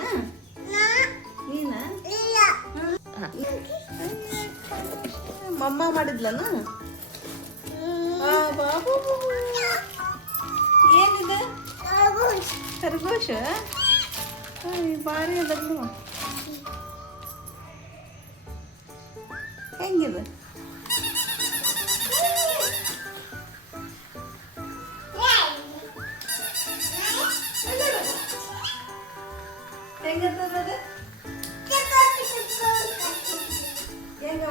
ಮಾಡ್ತೀನ ನೀನ ಮಮ್ಮ ಮಾಡಿದ್ಲನ ಬಾಬು ಏನಿದೆ ಖರ್ಗೋಶ ಭಾರಿ ಅದಲ್ಲ ಹೆಂಗಿದೆ ಹೆಂಗದ ಹೆಂಗ